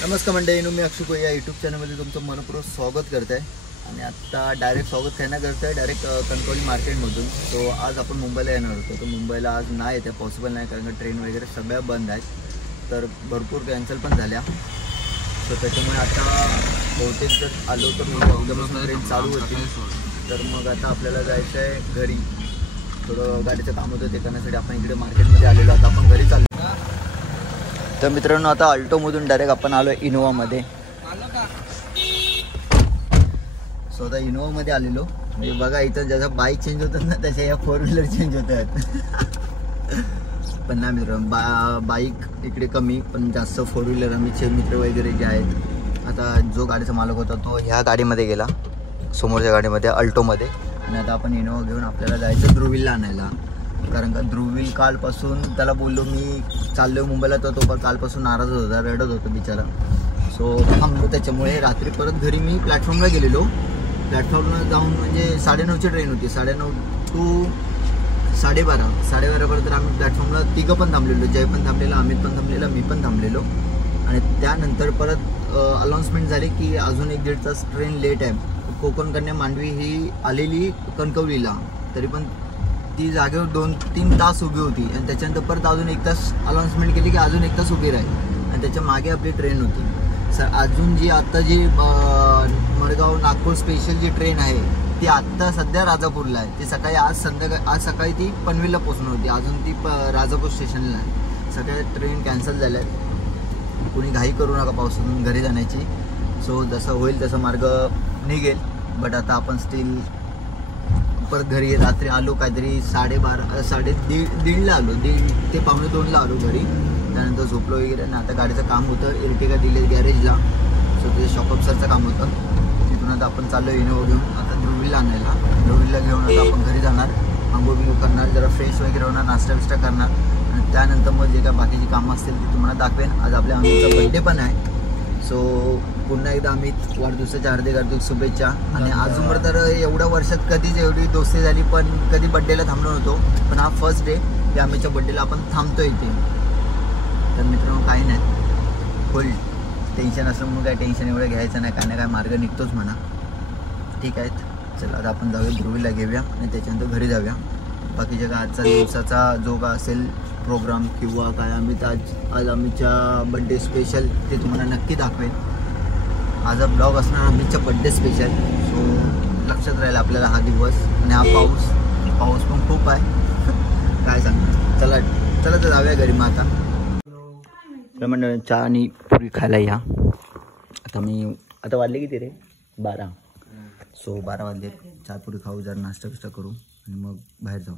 नमस्कार मंडळी, मी अक्षय कोळी या यूट्यूब चॅनलमध्ये तुमचं मनपूर्वक स्वागत करत आहे. आणि आत्ता डायरेक्ट स्वागत काय करत आहे, डायरेक्ट कणकवली मार्केटमधून. तो आज आपण मुंबईला येणार होतो. तो मुंबईला आज नाही येते, पॉसिबल नाही, कारण का ट्रेन वगैरे सगळ्या बंद आहेत. तर भरपूर कॅन्सल पण झाल्या. तर त्याच्यामुळे आता बहुतेक जर आलो तर उद्यापासून ट्रेन चालू होती. तर मग आता आपल्याला जायचं आहे घरी. थोडं गाडीचं काम होतं, ते करण्यासाठी आपण इकडे मार्केटमध्ये आलेलो. आता आपण घरी चाललो. तर मित्रांनो, आता अल्टोमधून डायरेक्ट आपण आलो आहे इनोवामध्ये. सो आता इनोवामध्ये आलेलो. म्हणजे बघा, इथं जसं बाईक चेंज होतात ना, तशा या फोर व्हीलर चेंज होतात. पण नाही मित्रांनो, बाईक इकडे कमी, पण जास्त फोर व्हीलर आम्ही मित्र वगैरे जे आहेत. आता जो गाडीचा मालक होता तो ह्या गाडीमध्ये गेला, समोरच्या गाडीमध्ये अल्टोमध्ये. आणि आता आपण इनोवा घेऊन आपल्याला जायचं ध्रुवीलला आणायला. कारण का ध्रुवील कालपासून त्याला बोललो मी चाललो मुंबईला, तर तो कालपासून नाराज होता, रडत होता बिचारा. सो थांबलो. त्याच्यामुळे रात्री परत घरी मी प्लॅटफॉर्मला गेलेलो. प्लॅटफॉर्मला जाऊन म्हणजे 9:30ची ट्रेन होती. 9:30 to 12:30पर्यंत आम्ही प्लॅटफॉर्मला तिघं पण थांबलेलो. जय पण थांबलेला, अमित पण थांबलेला, मी पण थांबलेलो. आणि त्यानंतर परत अनाऊन्समेंट झाली की अजून 1-1.5 तास ट्रेन लेट आहे. कोकण कन्या मांडवी ही आलेली कणकवलीला, तरी पण ती जागेवर 2-3 तास उभी होती. आणि त्याच्यानंतर परत अजून 1 तास अनाऊन्समेंट केली की अजून 1 तास उभी राहील. आणि त्याच्या मागे आपली ट्रेन होती. अजून जी आत्ता जी मडगाव नागपूर स्पेशल जी ट्रेन आहे ती आत्ता सध्या राजापूरला आहे. ती सकाळी आज सकाळी ती पनवेलला पोचणार होती. अजून ती राजापूर स्टेशनला आहे. सगळ्या ट्रेन कॅन्सल झाल्या आहेत. कुणी घाई करू नका पावसातून घरी जाण्याची. सो जसं होईल तसा मार्ग निघेल. बट आता आपण स्टील परत घरी रात्री आलो, काहीतरी 12:30 आलो. 1:30 ते 1:45 आलो घरी. त्यानंतर झोपलो वगैरे. आणि आता गाडीचं काम होतं, इर्टिगा दिले गॅरेजला. सो ते शॉपअपसरचं काम होतं. तिथून आता आपण चाललो इनोवा घेऊन आता ध्रुवीलला आणायला. ध्रुवीलला घेऊन आता आपण घरी जाणार, आंघोळ करणार, जरा फ्रेश वगैरे होणार, नाश्ता बिस्टा करणार. आणि त्यानंतर मग जे काय बाकीची कामं असतील ती तुम्हाला दाखवेन. आज आपल्या अमितचा बड्डे पण आहे. सो पुन्हा एकदा अमित, वाढदिवसाच्या हार्दिक शुभेच्छा. आणि अजून तर एवढ्या वर्षात कधीच एवढी दोस्ती झाली, पण कधी बड्डेला थांबलो नव्हतो. पण हा फर्स्ट डे की अमितच्या बड्डेला आपण थांबतो इथे. तर मित्रांनो, काही नाही, फुल टेन्शन असल्यामुळे काय टेन्शन एवढं घ्यायचं नाही. काय ना काय मार्ग निघतोच म्हणा. ठीक आहे, चला आता आपण जाऊया ध्रुवीला घेऊया आणि त्याच्यानंतर घरी जाऊया. बाकीच्या काय आजचा दिवसाचा जो काय असेल प्रोग्राम किंवा काय आज अमितच्या बड्डे स्पेशल ते तुम्हाला नक्की दाखवेन. आज हा ब्लॉग असणार अमितच्या बड्डे स्पेशल. सो लक्षात राहील आपल्याला हा दिवस. आणि हा पाऊस पण खूप आहे. काय सांगणार. चला तर जाऊया घरी. मग आता मंडळ चहा आणि पुरी खायला या. आता वाजले किती रे? 12. सो 12 वाजले. चहा पुरी खाऊ, जरा नाश्ता बिस्टा करू आणि मग बाहेर जाऊ.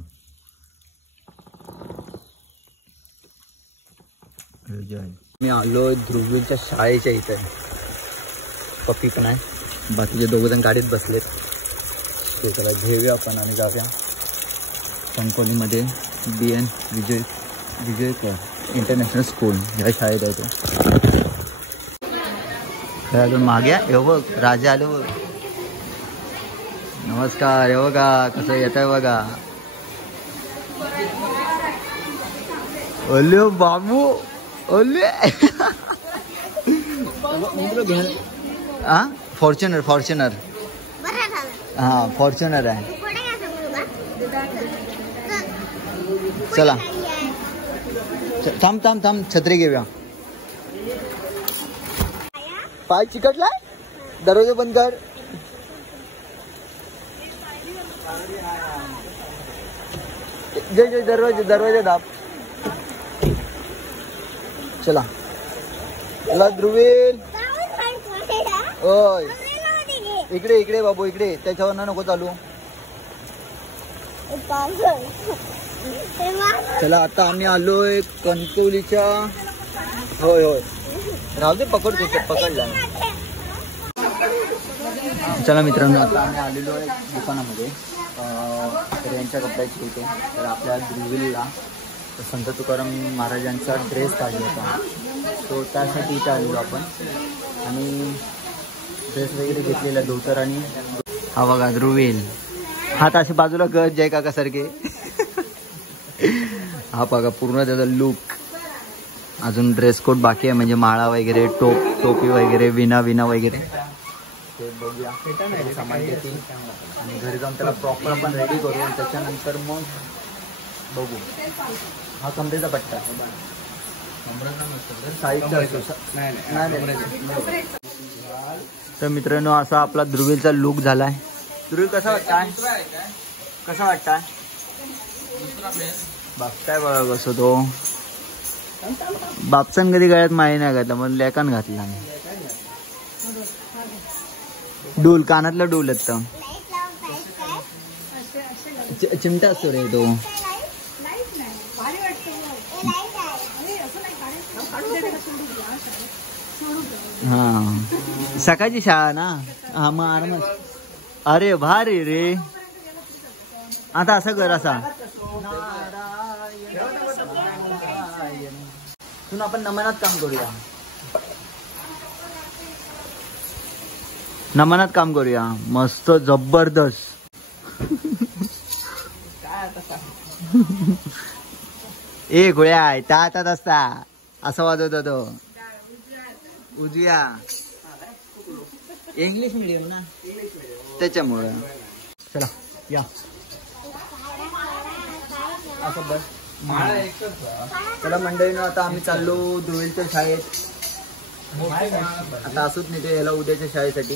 मी आलो ध्रुवीच्या शाळेच्या इथे. पप्पी पण आहे, बाकीचे 2 जण गाडीत बसलेत. ते त्याला घेऊया आपण आणि जाऊया कणकवलीमध्ये BN विजय इंटरनॅशनल स्कूल ह्या शाळेत आहे. तो अजून मागे आहे. बघ राजा आलो. नमस्कार. हे बघा कसं येत आहे बघा. ओले बाबू ओले. हा फॉर्च्युनर हा फॉर्च्युनर आहे. चला थांब छत्री घेऊया. पाय चिकटलाय. दरवाजा बंद कर. जय दरवाजा दाब. चला ध्रुवील. ओय इकडे बाबू, इकडे. त्याच्यावर नको चालू. चला आता आम्ही आलोय कणकवलीच्या. होय राहू दे, पकडला. चला मित्रांनो, आता आम्ही आलेलो आहे दुकानामध्ये. तर यांच्या कपड्याची होते. तर आपल्या ध्रुवीलला संत तुकाराम महाराजांचा ड्रेस पाहिजे होता. तो त्यासाठी इथे आलेलो आपण. आणि ड्रेस वगैरे घेतलेला, धोतर. आणि हा बघा ध्रुवील. हात असे बाजूला कर, जय काका सारखे. हा बघा पूर्ण त्याचा लुक. अजून ड्रेस कोड बाकी आहे, म्हणजे माळा वगैरे, टोपी वगैरे, विना वगैरे ते बघूया सामान घेतील आणि घरी जाऊन त्याला प्रॉपर आपण रेडी करू आणि त्याच्यानंतर मग बघू. हा कमरेचा पट्टा तर मित्रांनो असा आपला ध्रुवीलचा लुक झालाय. ध्रुवील कसा वाटताय? कसा वाटताय? बघताय बघा कसं तो बापसन कधी गळ्यात माळी नाही घातला म्हणून लेकान घातला. डूल कानातला डूल येत चिमटा असतो रे तो. हा सकाळची शाळा ना. हा मग आरामात. अरे भारी रे. आता असं कर असा तून आपण नमनात काम करूया. नमनात काम करूया मस्त जबरदस्त. ए गोळ्या त्या हातात असता असं वाजवतो तो. उजव्या इंग्लिश मीडियम ना त्याच्यामुळं. चला या असं बस. चला मंडळीनं आता आम्ही चाललो ध्रुवीलच्या शाळेत. आता असंच नेतो याला उद्याच्या शाळेसाठी.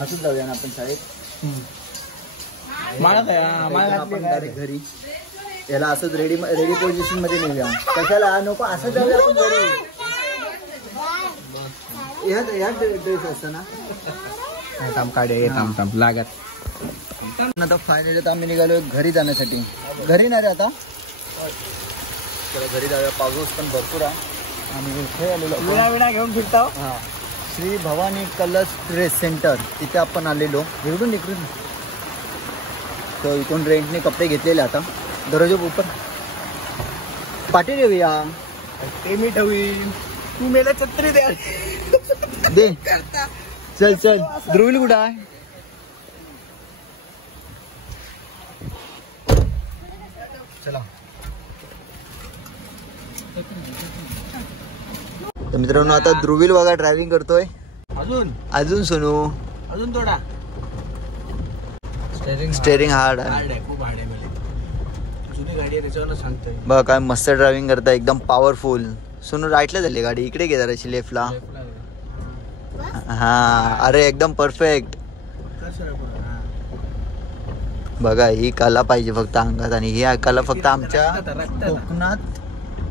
असंच जाऊया ना आपण शाळेत. आपण डायरेक्ट घरी याला असंच रेडी पोझिशन मध्ये नेऊया. कशाला नको असं जाऊया आपण घरी. याच ड्रेस असतं ना. लागत. आता फायनली आता आम्ही निघालो घरी जाण्यासाठी. घरी नाही रे आता. घरी जाऊया. पाऊस पण भरपूर आहे. आम्ही इथे आलेलो विणा घेऊन फिरतो. हा Shri Bhavani colours dress centre तिथे आपण आलेलो. इकडून तो इकडून रेंटने कपडे घेतलेले. आता दररोज ऊपर पाठी देऊया. ते मी ठेवीन. तू मेला छत्री दे. चल ध्रुवील कुठं आहे? चला तर मित्रांनो आता ध्रुवील बघा ड्रायव्हिंग करतोय. अजून सोनू अजून थोडा स्टेरिंग हार्ड आहे. खूप हार्ड आहे. जुनी गाडी आहे त्याच्यावर सांगतोय बघा काय मस्त ड्रायव्हिंग करताय एकदम पॉवरफुल. सोनू राईटला झाली गाडी. इकडे घे जराशी लेफ्टला. हा अरे एकदम परफेक्ट. बघा ही कला पाहिजे फक्त अंगात. आणि ही कला फक्त आमच्या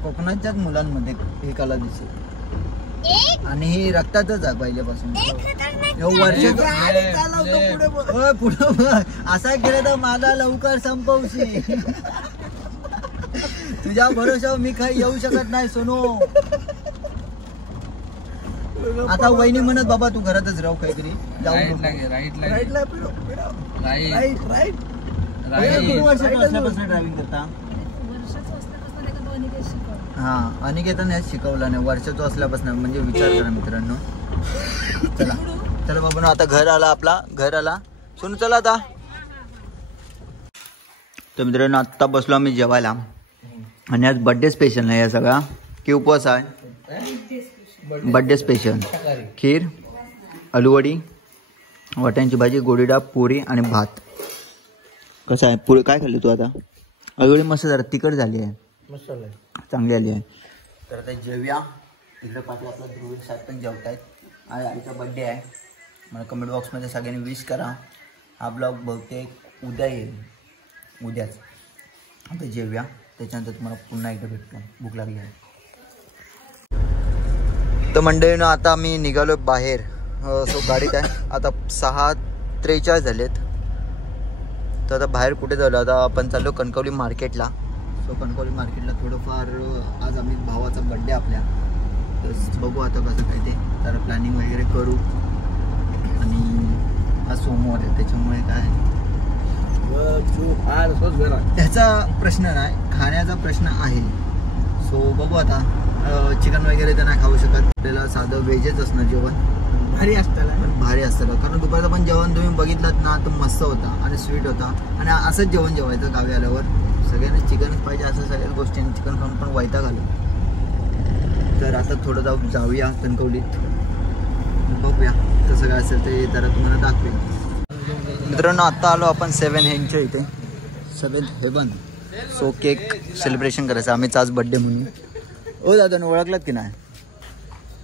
कोकणाच्याच मुलांमध्ये ही कला दिसते. आणि ही रक्तातच आहे पहिल्यापासून. पुढे असा केलं तर मला लवकर संपवशी. तुझ्या भरोशावर मी काही येऊ शकत नाही सोनू. आता वहिनी म्हणत बाबा तू घरातच राहू काहीतरी. ड्रायव्हिंग करता. हा अनिकेतन याच शिकवला नाही. वर्षाचं असल्यापासून. म्हणजे विचार करा मित्रांनो. चला बाबा आता घर आला. आपला घर आला. सोनू चला आता. तर मित्रांनो आत्ता बसलो आम्ही जेवायला. आणि आज बर्थडे स्पेशल नाही आहे सगळा की उपवास आहे. बर्थडे स्पेशल खीर, आलूवडी, वाटाण्याची भाजी, गोडी डाळ, पोळी आणि भात. कसं आहे पुढे काय खाल्ली तू आता? आलूवडी मस्त जरा तिखट झाली आहे. चांगली आली आहे. तर आता जेवूया. इकडे पाठी आपला ध्रुवील साहेब पण जेवत आहेत. आज आईचा बड्डे आहे. मला कमेंट बॉक्समध्ये सगळ्यांनी विश करा. हा ब्लॉग बहुतेक उद्या येईल. उद्याच. आता जेवूया. त्याच्यानंतर तुम्हाला पुन्हा एकदा भेटतो. भूक लागली आहे. तर मंडळीनं आता आम्ही निघालो बाहेर. सो गाडीत आहे. आता 6:43 झालेत. तर आता बाहेर कुठे झालो. आता आपण चाललो कणकवली मार्केटला. सो कणकवली मार्केटला थोडंफार आज आम्ही भावाचा बड्डे आपल्या. तर बघू आता कसं काय ते. तर प्लॅनिंग वगैरे करू. आणि आज सोमवार आहे त्याच्यामुळे काय त्याचा प्रश्न नाही, खाण्याचा प्रश्न आहे. सो बघू आता. चिकन वगैरे तर नाही खाऊ शकत. आपल्याला साधं व्हेजच असणार जेवण. भारी असतं पण भारी असतं. कारण दुपारचं पण जेवण तुम्ही बघितलात ना तर मस्त होता आणि स्वीट होता. आणि असंच जेवण जेवायचं गावी आल्यावर. सगळ्यांना चिकनच पाहिजे असं सगळ्या गोष्टींनी चिकन खाऊन पण वैताग आलं. तर आता थोडं जाऊया कणकवलीत, बघूया कसं काय असेल ते जरा तुम्हाला दाखवेल. मित्रांनो आत्ता आलो आपण 7 हेनच्या इथे, 7th haven. So cake celebration करायचं आम्हीच आज बड्डे म्हणून. ओ दादा ओळखलात की नाही?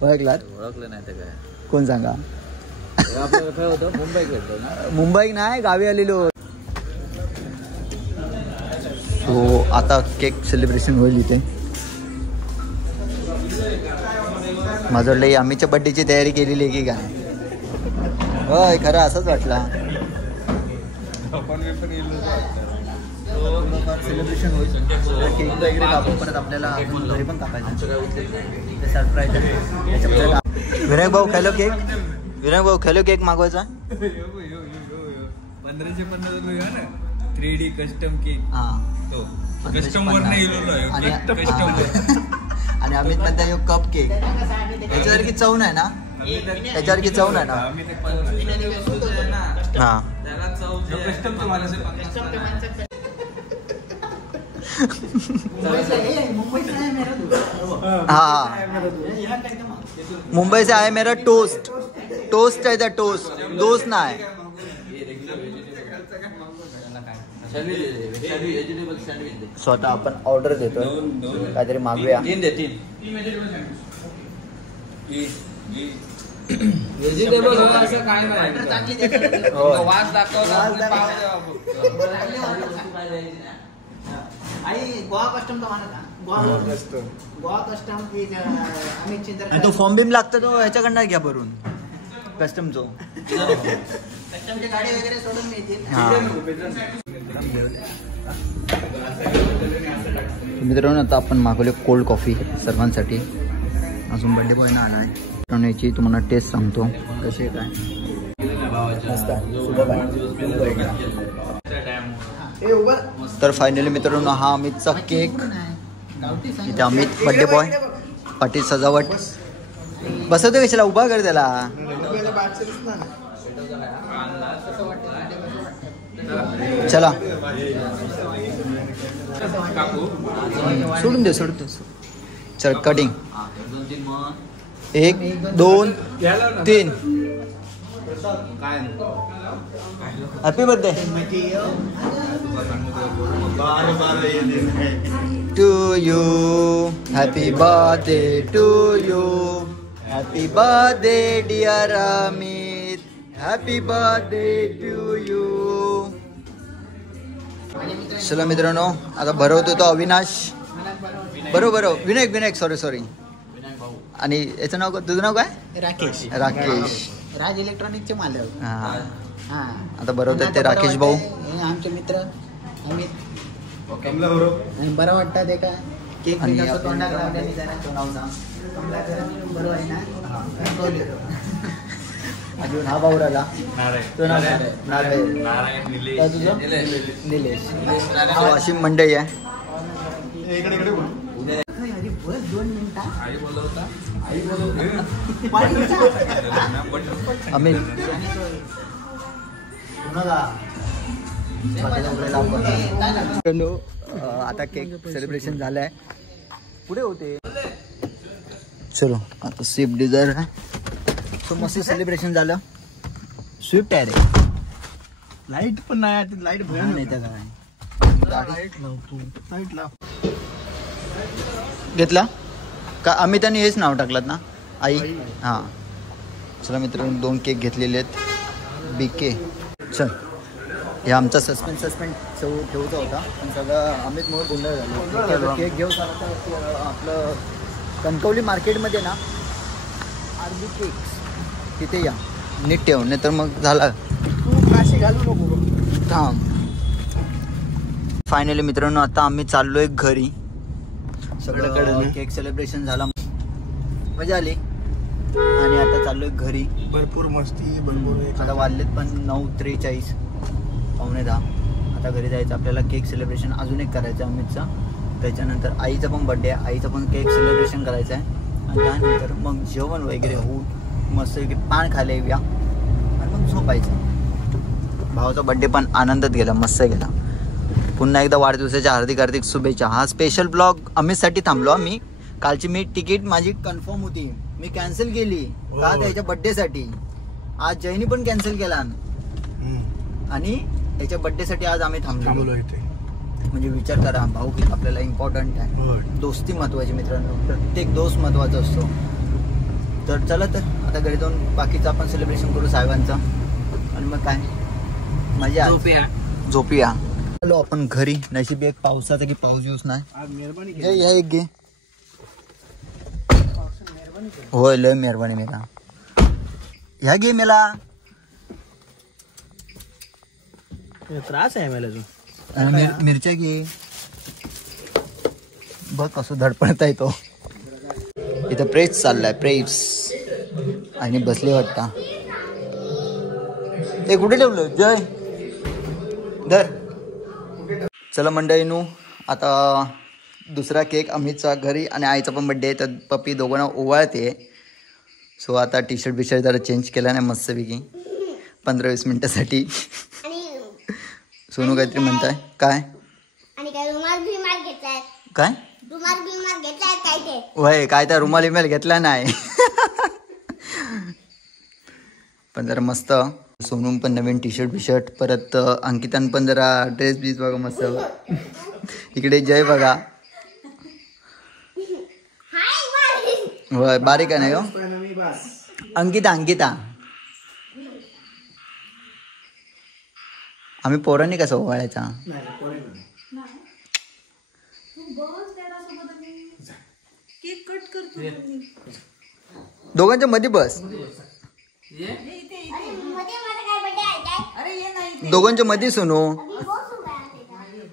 ओळखलात? ओळखलं नाही तर काय कोण सांगा. मुंबई नाही गावी आलेलो. सो आता केक सेलिब्रेशन होईल इथे. माझं लई आम्हीच्या बड्डेची तयारी केलेली आहे की काय? होय खरं असंच वाटला. सेलिब्रेशन होईल केक वगैरे कापून परत आपल्याला घरी पण कापायचं सरप्राईज. विनायक भाऊ खायलो केक, विनायक भाऊ खायलो केक मागवायचा 1550 3D कस्टम केक. हां कस्टमर नाही आणि अमित म्हणता यो कप केक याच्यासारखी चव नाही ना, त्याच्यासारखी चव नाही ना. हां हाँ मुंबई से आया मेरा टोस्ट. टोस्ट आहे त्या टोस्ट, दोस्त ना आहे. स्वतः आपण ऑर्डर देतो काहीतरी मागूया. व्हेजिटेबल असं काय नाही. वास दाखवला आणि गोवा कस्टम तो मानता गोवा कस्टम तो फॉर्म बिम लागतं तो ह्याच्याकडनं घ्या भरून कस्टमचो. कस्टमची गाडी वगैरे सोडून मिळतील. मित्रांनो आता आपण मागवले कोल्ड कॉफी सर्वांसाठी. अजून बर्थडे बॉय ना आला आहे. याची तुम्हाला टेस्ट सांगतो कशी आहे काय. तर फायनली मित्रांनो हा अमितचा केक. इथे अमित बर्थडे बॉय पाठी सजावट. बसवतो कशाला, उभा कर त्याला. चला सोडून दे चल cutting 1 2 3. Happy birthday to you, happy birthday to you, happy birthday dear Amit, happy birthday to you. चला मित्रांनो आता भरवतो तो अविनाश. बरोबर विनायक सॉरी. आणि याचं नाव तुझं नाव काय? राकेश राज इलेक्ट्रॉनिकचे मालक. हां आता बरोबर ते राकेश भाऊ आमचे मित्र अमित. बरं वाटतं ते का केक तोंडात लावल्याने नाव सांग बरोबर आहे ना. अजून हा भाऊ राहिला तुझं निलेश. वाशिम मंडई आहे. बस 2 मिनिटं अमित आता केक सेलिब्रेशन झालंय. पुढे होते चलो आता स्विफ्ट डिझायर आहे. सो मस्त सेलिब्रेशन झालं. स्विफ्ट आहे रे. लाईट पण नाही. लाईट नाही त्या काय घेतला का अमिताने हेच नाव टाकलात ना आई. हां चला मित्रांनो 2 केक घेतलेले आहेत BK. चल हे आमचा सस्पेन्स ठेवता होता पण सगळं अमितमुळे गोंधळ झाला. केक घेऊ आपलं कणकवली मार्केटमध्ये ना RB केक्स तिथे या नीट ठेव नाही तर मग झाला काशी घालू नको. हां फायनली मित्रांनो आता आम्ही चाललोय घरी. सगळं केक सेलिब्रेशन झाला मजा आली आणि आता चाललोय घरी. भरपूर मस्ती भरपूर. आता वाजलेत पण 9:43 पावणे 10. आता घरी जायचं आपल्याला. केक सेलिब्रेशन अजून एक करायचं आहे अमितचा. त्याच्यानंतर आईचा पण बड्डे आहे. आईचा पण केक सेलिब्रेशन करायचं आहे आणि त्यानंतर मग जेवण वगैरे होऊन मस्त पान खायला येऊया आणि मग झोपायचं. भावाचा बड्डे पण आनंदात गेला, मस्त गेला. पुन्हा एकदा वाढदिवसाच्या हार्दिक शुभेच्छा. हा स्पेशल ब्लॉग अमितसाठी थांबलो आम्ही. कालची मी तिकीट माझी कन्फर्म होती, मी कॅन्सल केली का त्याच्या बर्थडेसाठी. आज जयनी पण कॅन्सल केला आणि त्याच्या बर्थडेसाठी आज आम्ही थांबलो इथे. म्हणजे विचार करा, भाऊ की आपल्याला इम्पॉर्टंट आहे, दोस्ती महत्वाची मित्रांनो, प्रत्येक दोस्त महत्वाचा असतो. तर चला तर आता घरी जाऊन बाकीचं आपण सेलिब्रेशन करू साहेबांचं आणि मग काय मजा झोपूया. आलो आपण घरी. नशीब एक पावसाचा की पाऊस येऊच नाही. या एक घे. होय लय मेहरबानी मेला. ह्या घे मेला. त्रास आहे मला जो. मिरच्या घे. बघ कसं धडपडत आहे तो. इथं प्रेस चाललाय, प्रेस. आणि बसले वाटता. ते कुठे ठेवलं जय धर. चला मंडळीनू, आता दुसरा केक अमितचा घरी आणि आईचा पण बड्डे आहे, तर पप्पी दोघांना ओवाळते. सो आता टी शर्ट बिशर्ट जरा चेंज केला नाही मस्तपैकी 15-20 मिनिटासाठी. सोनू काहीतरी म्हणताय काय काय वय काय त्या रुमाल इमेल घेतला नाही. पण जरा मस्त. सोनू पण नवीन टी शर्ट बिशर्ट, परत अंकितान पण जरा ड्रेस बीस बघा मस्त. इकडे जय बघा. होय बारीक आहे ना हो. अंकिता आम्ही पोरांनी कसं ओवाळायचा. दोघांच्या मध्ये बस. दोघांच्या मध्ये सोनू.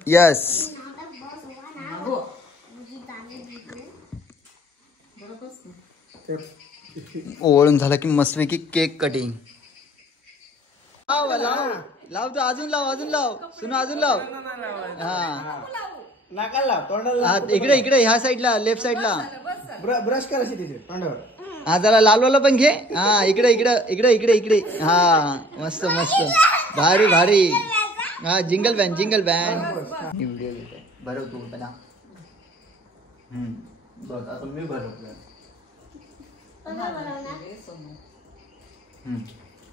यस. ओवळून झाला की मस्तपैकी केक कटिंग. लाव तू. अजून लाव सुनो, अजून लाव. हा इकडे ह्या साईडला, लेफ्ट साईडला ब्रश करायची तिथे तोंडावर. हा जरा लालवाला पण घे. हा इकडे. हा मस्त भारी. हा जिंगल बँड. भरव तू बना. आता मी भरवतो.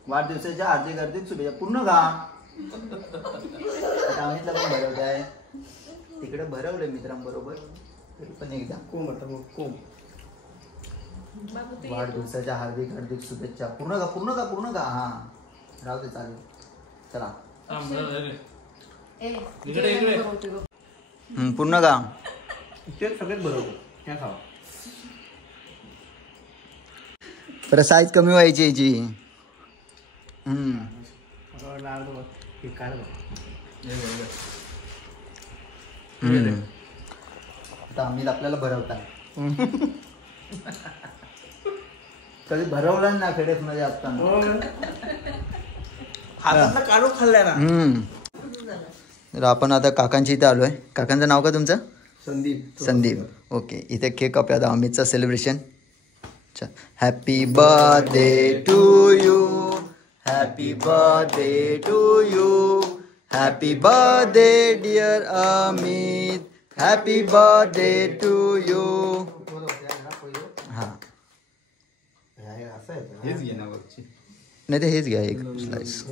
वाढदिवसाच्या हार्दिक शुभेच्छा. पूर्ण का अमितला पण भरवत आहे. तिकडे भरवलंय मित्रांबरोबर. तरी पण एकदा वाढदिवसाच्या हार्दिक शुभेच्छा. पूर्ण का. हा राहू दे चालेल. चला पूर्ण का सगळ्यात बरोबर क्या खावा. तर साईज कमी व्हायची याची. आता अमित आपल्याला भरवताय. कधी भरवला ना खेडेत मध्ये असताना. हातातला काढू खाल्लाय ना. तर आपण आता काकांच्या इथे आलोय. काकांचं नाव का तुमचं? संदीप. ओके. इथे केक कापूया आता अमितचा celebration. Happy birthday to you. Happy birthday to you. Happy birthday dear Amit. Happy birthday to you. हा नाही ते हेच घ्या एक स्लाइस.